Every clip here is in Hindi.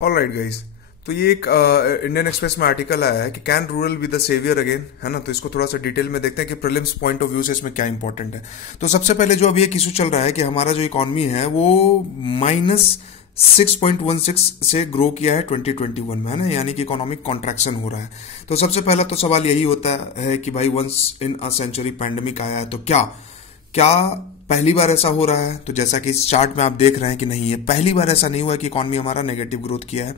All right guys. तो ये एक इंडियन एक्सप्रेस में आर्टिकल आया है कि can rural be the saviour again, है ना। तो इसको थोड़ा सा डिटेल में देखते हैं कि प्रीलिम्स पॉइंट ऑफ व्यू से इसमें क्या इंपॉर्टेंट है। तो सबसे पहले जो अभी एक इशू चल रहा है कि हमारा जो इकॉनमी है वो -6.16 से ग्रो किया है 2021 में, है ना, यानी कि इकोनॉमिक कॉन्ट्रैक्शन हो रहा है। तो सबसे पहला तो सवाल यही होता है कि भाई once in a century pandemic आया है तो क्या क्या पहली बार ऐसा हो रहा है। तो जैसा कि इस चार्ट में आप देख रहे हैं कि नहीं, ये पहली बार ऐसा नहीं हुआ है कि इकॉनमी हमारा नेगेटिव ग्रोथ किया है।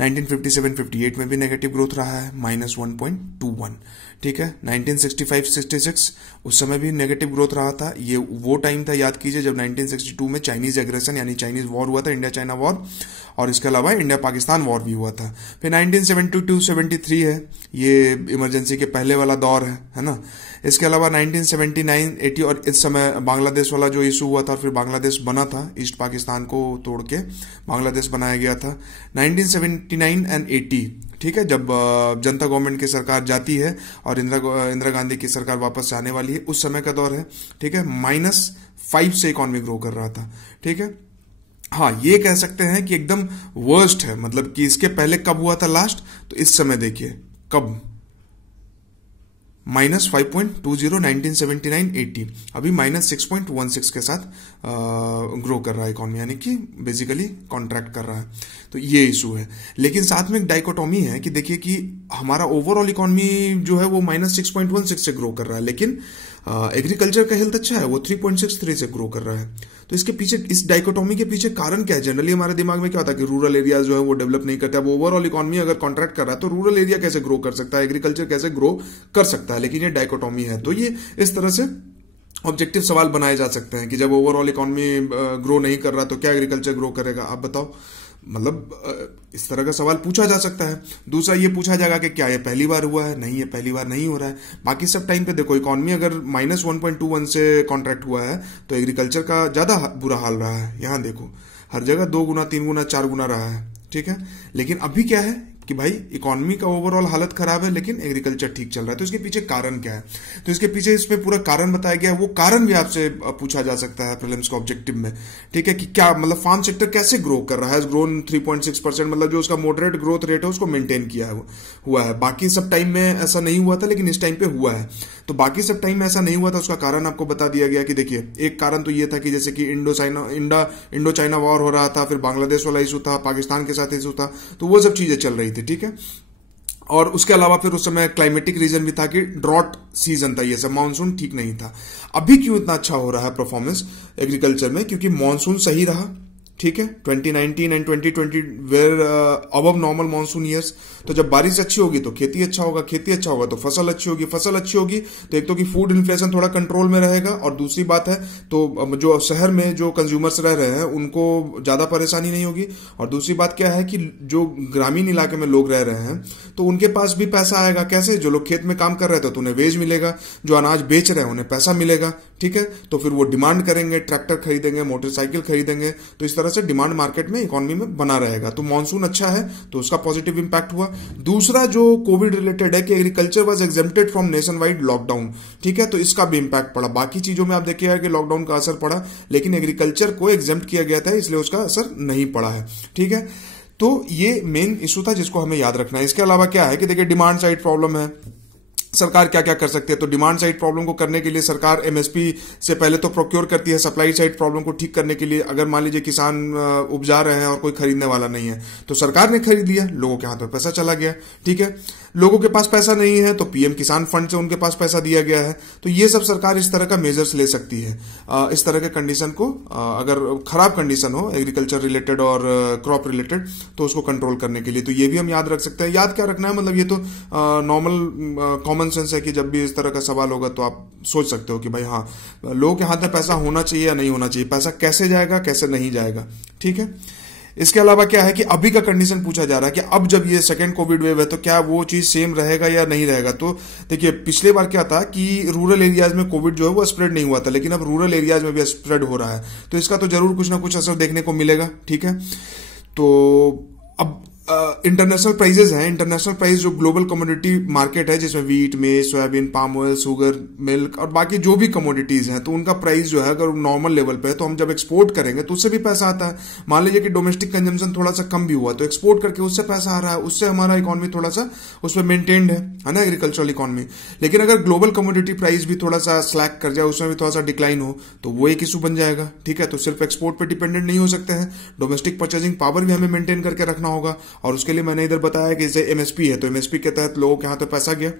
1957-58 में भी नेगेटिव ग्रोथ रहा है -1.21, ठीक है। 1965-66 उस समय भी नेगेटिव ग्रोथ रहा था। ये वो टाइम था, याद कीजिए, जब 1962 में चाइनीज एग्रेशन यानी चाइनीज वॉर हुआ था, इंडिया चाइना वॉर, और इसके अलावा इंडिया पाकिस्तान वॉर भी हुआ था। फिर 1972-73 है, ये इमरजेंसी के पहले वाला दौर है ना। इसके अलावा 1979-80 और इस समय बांग्लादेश वाला जो इशू हुआ था, फिर बांग्लादेश बना था, ईस्ट पाकिस्तान को तोड़ के बांग्लादेश बनाया गया था। 1979 एंड 80, ठीक है, जब जनता गवर्नमेंट की सरकार जाती है और इंदिरा गांधी की सरकार वापस आने वाली है, उस समय का दौर है, ठीक है। -5 से इकॉनमी ग्रो कर रहा था, ठीक है। हाँ, ये कह सकते हैं कि एकदम वर्स्ट है, मतलब कि इसके पहले कब हुआ था लास्ट, तो इस समय देखिए कब, -5.20 1979-80, अभी -6.16 के साथ ग्रो कर रहा है इकॉनमी, यानी कि बेसिकली कॉन्ट्रैक्ट कर रहा है। तो ये इशू है। लेकिन साथ में एक डाइकोटोमी है कि देखिए कि हमारा ओवरऑल इकॉनमी जो है वो -6.16 से ग्रो कर रहा है, लेकिन एग्रीकल्चर का हेल्थ अच्छा है, वो 3.63 से ग्रो कर रहा है। तो इसके पीछे, इस डाइकोटोमी के पीछे कारण क्या है? जनरली हमारे दिमाग में क्या होता है कि रूरल एरियाज जो है वो डेवलप नहीं करता है। वो ओवरऑल इकॉनमी अगर कॉन्ट्रैक्ट कर रहा है तो रूरल एरिया कैसे ग्रो कर सकता है, एग्रीकल्चर कैसे ग्रो कर सकता है? लेकिन ये डाइकोटोमी है। तो ये इस तरह से ऑब्जेक्टिव सवाल बनाए जा सकते हैं कि जब ओवरऑल इकॉनमी ग्रो नहीं कर रहा तो क्या एग्रीकल्चर ग्रो करेगा, आप बताओ। मतलब इस तरह का सवाल पूछा जा सकता है। दूसरा ये पूछा जाएगा कि क्या ये पहली बार हुआ है? नहीं, ये पहली बार नहीं हो रहा है। बाकी सब टाइम पे देखो, इकॉनमी अगर -1.21 से कॉन्ट्रैक्ट हुआ है तो एग्रीकल्चर का ज्यादा बुरा हाल रहा है। यहां देखो, हर जगह 2 गुना 3 गुना 4 गुना रहा है, ठीक है। लेकिन अभी क्या है कि भाई इकॉनमी का ओवरऑल हालत खराब है लेकिन एग्रीकल्चर ठीक चल रहा है। तो इसके पीछे कारण क्या है? तो इसके पीछे इसमें पूरा कारण बताया गया है। वो कारण भी आपसे पूछा जा सकता है प्रीलिम्स का ऑब्जेक्टिव में, ठीक है, कि क्या मतलब फार्म सेक्टर कैसे ग्रो कर रहा है। ग्रोन 3.6%, मतलब जो उसका मॉडरेट ग्रोथ रेट है उसको मेंटेन किया हुआ है। बाकी सब टाइम में ऐसा नहीं हुआ था, लेकिन इस टाइम पे हुआ है। तो बाकी सब टाइम में ऐसा नहीं हुआ था, उसका कारण आपको बता दिया गया कि देखिए, एक कारण तो ये था कि जैसे कि इंडो चाइना वॉर हो रहा था, फिर बांग्लादेश वाला इशू था, पाकिस्तान के साथ इशू था, तो वो सब चीजें चल रही थी, ठीक है। और उसके अलावा फिर उस समय क्लाइमेटिक रीजन भी था कि ड्रॉट सीजन था, ये सब मानसून ठीक नहीं था। अभी क्यों इतना अच्छा हो रहा है परफॉर्मेंस एग्रीकल्चर में? क्योंकि मानसून सही रहा, ठीक है। 2019 and 2020 were above normal monsoon years. तो जब बारिश अच्छी होगी तो खेती अच्छा होगा, खेती अच्छा होगा तो फसल अच्छी होगी, फसल अच्छी होगी तो एक तो कि फूड इन्फ्लेशन थोड़ा कंट्रोल में रहेगा, और दूसरी बात है तो जो शहर में जो कंज्यूमर्स रह रहे हैं उनको ज्यादा परेशानी नहीं होगी। और दूसरी बात क्या है कि जो ग्रामीण इलाके में लोग रह रहे हैं तो उनके पास भी पैसा आएगा। कैसे? जो लोग खेत में काम कर रहे थे तो उन्हें वेज मिलेगा, जो अनाज बेच रहे हैं उन्हें पैसा मिलेगा, ठीक है। तो फिर वो डिमांड करेंगे, ट्रैक्टर खरीदेंगे, मोटरसाइकिल खरीदेंगे, तो इस तरह से डिमांड मार्केट में इकोनॉमी में बना रहेगा। तो मानसून अच्छा है तो उसका पॉजिटिव इंपैक्ट हुआ। दूसरा जो कोविड रिलेटेड है कि agriculture was exempted from nation wide lockdown, ठीक है, तो इसका भी इंपैक्ट पड़ा। बाकी चीजों में आप देखिएगा कि लॉकडाउन का असर पड़ा, लेकिन एग्रीकल्चर को एग्जेम्प्ट किया गया था इसलिए उसका असर नहीं पड़ा है, ठीक है। तो ये मेन इशू था जिसको हमें याद रखना है। इसके अलावा क्या है कि देखिए, डिमांड साइड प्रॉब्लम है, सरकार क्या क्या कर सकती है। तो डिमांड साइड प्रॉब्लम को करने के लिए सरकार एमएसपी से पहले तो प्रोक्योर करती है। सप्लाई साइड प्रॉब्लम को ठीक करने के लिए, अगर मान लीजिए किसान उपजा रहे हैं और कोई खरीदने वाला नहीं है तो सरकार ने खरीद लिया, लोगों के हाथ में पैसा चला गया, ठीक है। लोगों के पास पैसा नहीं है तो पीएम किसान फंड से उनके पास पैसा दिया गया है। तो ये सब सरकार इस तरह का मेजर्स ले सकती है। इस तरह के कंडीशन को, अगर खराब कंडीशन हो एग्रीकल्चर रिलेटेड और क्रॉप रिलेटेड, तो उसको कंट्रोल करने के लिए। तो ये भी हम याद रख सकते हैं। याद क्या रखना है, मतलब ये तो नॉर्मल कॉमन सेंस है कि जब भी इस तरह का सवाल होगा तो आप सोच सकते हो कि भाई हाँ, लोगों के हाथ में पैसा होना चाहिए या नहीं होना चाहिए, पैसा कैसे जाएगा कैसे नहीं जाएगा, ठीक है। इसके अलावा क्या है कि अभी का कंडीशन पूछा जा रहा है कि अब जब ये सेकेंड कोविड वेव है तो क्या वो चीज सेम रहेगा या नहीं रहेगा। तो देखिए, पिछले बार क्या था कि रूरल एरियाज में कोविड जो है वो स्प्रेड नहीं हुआ था, लेकिन अब रूरल एरियाज में भी स्प्रेड हो रहा है। तो इसका तो जरूर कुछ ना कुछ असर देखने को मिलेगा, ठीक है। तो अब इंटरनेशनल प्राइजेस हैं। इंटरनेशनल प्राइस जो ग्लोबल कमोडिटी मार्केट है जिसमें वीट में soybean, palm oil, sugar, milk और बाकी जो भी कमोडिटीज हैं, तो उनका प्राइस जो है अगर नॉर्मल लेवल पे है तो हम जब एक्सपोर्ट करेंगे तो उससे भी पैसा आता है। मान लीजिए कि डोमेस्टिक कंजम्पशन थोड़ा सा कम भी हुआ तो एक्सपोर्ट करके उससे पैसा आ रहा है, उससे हमारा इकोनॉमी थोड़ा सा उस पर मेंटेन्ड है ना, एग्रीकल्चरल इकोनॉमी। लेकिन अगर ग्लोबल कमोडिटी प्राइस भी थोड़ा सा स्लैक कर जाए, उसमें भी थोड़ा सा डिक्लाइन हो, तो वो एक इशू बन जाएगा। ठीक है, तो सिर्फ एक्सपोर्ट पे डिपेंडेंट नहीं हो सकते हैं, डोमेस्टिक परचेजिंग पावर भी हमें मेंटेन करके रखना होगा। और उसके लिए मैंने इधर बताया कि जैसे एमएसपी है, तो एमएसपी के तहत लोगों के हाथ में पैसा गया,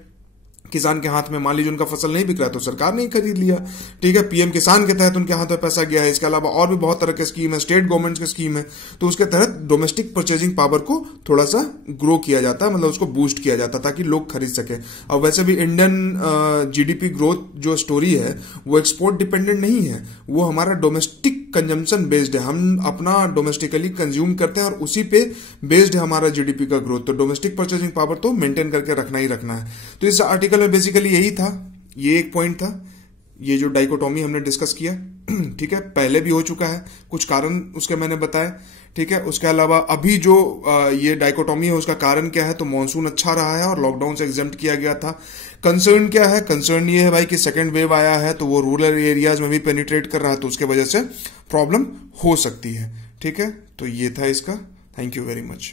किसान के हाथ में। मान लीजिए उनका फसल नहीं बिक रहा है तो सरकार ने ही खरीद लिया। ठीक है, पीएम किसान के तहत उनके हाथ में पैसा गया है। इसके अलावा और भी बहुत तरह के स्कीम है, स्टेट गवर्नमेंट की स्कीम है, तो उसके तहत डोमेस्टिक परचेजिंग पावर को थोड़ा सा ग्रो किया जाता है, मतलब उसको बूस्ट किया जाता है ताकि लोग खरीद सके। और वैसे भी इंडियन जीडीपी ग्रोथ जो स्टोरी है वो एक्सपोर्ट डिपेंडेंट नहीं है, वो हमारा डोमेस्टिक कंजम्पशन बेस्ड है। हम अपना डोमेस्टिकली कंज्यूम करते हैं और उसी पे बेस्ड है हमारा जीडीपी का ग्रोथ। तो डोमेस्टिक परचेजिंग पावर तो मेंटेन करके रखना ही रखना है। तो इस आर्टिकल में बेसिकली यही था, ये एक पॉइंट था, ये जो डाइकोटोमी हमने डिस्कस किया। ठीक है, पहले भी हो चुका है, कुछ कारण उसके मैंने बताए। ठीक है, उसके अलावा अभी जो ये डाइकोटोमी है उसका कारण क्या है, तो मॉनसून अच्छा रहा है और लॉकडाउन से एग्जेम्प्ट किया गया था। कंसर्न क्या है, कंसर्न ये है भाई कि सेकंड वेव आया है तो वो रूरल एरियाज में भी पेनिट्रेट कर रहा है, तो उसके वजह से प्रॉब्लम हो सकती है। ठीक है, तो ये था इसका। Thank you very much.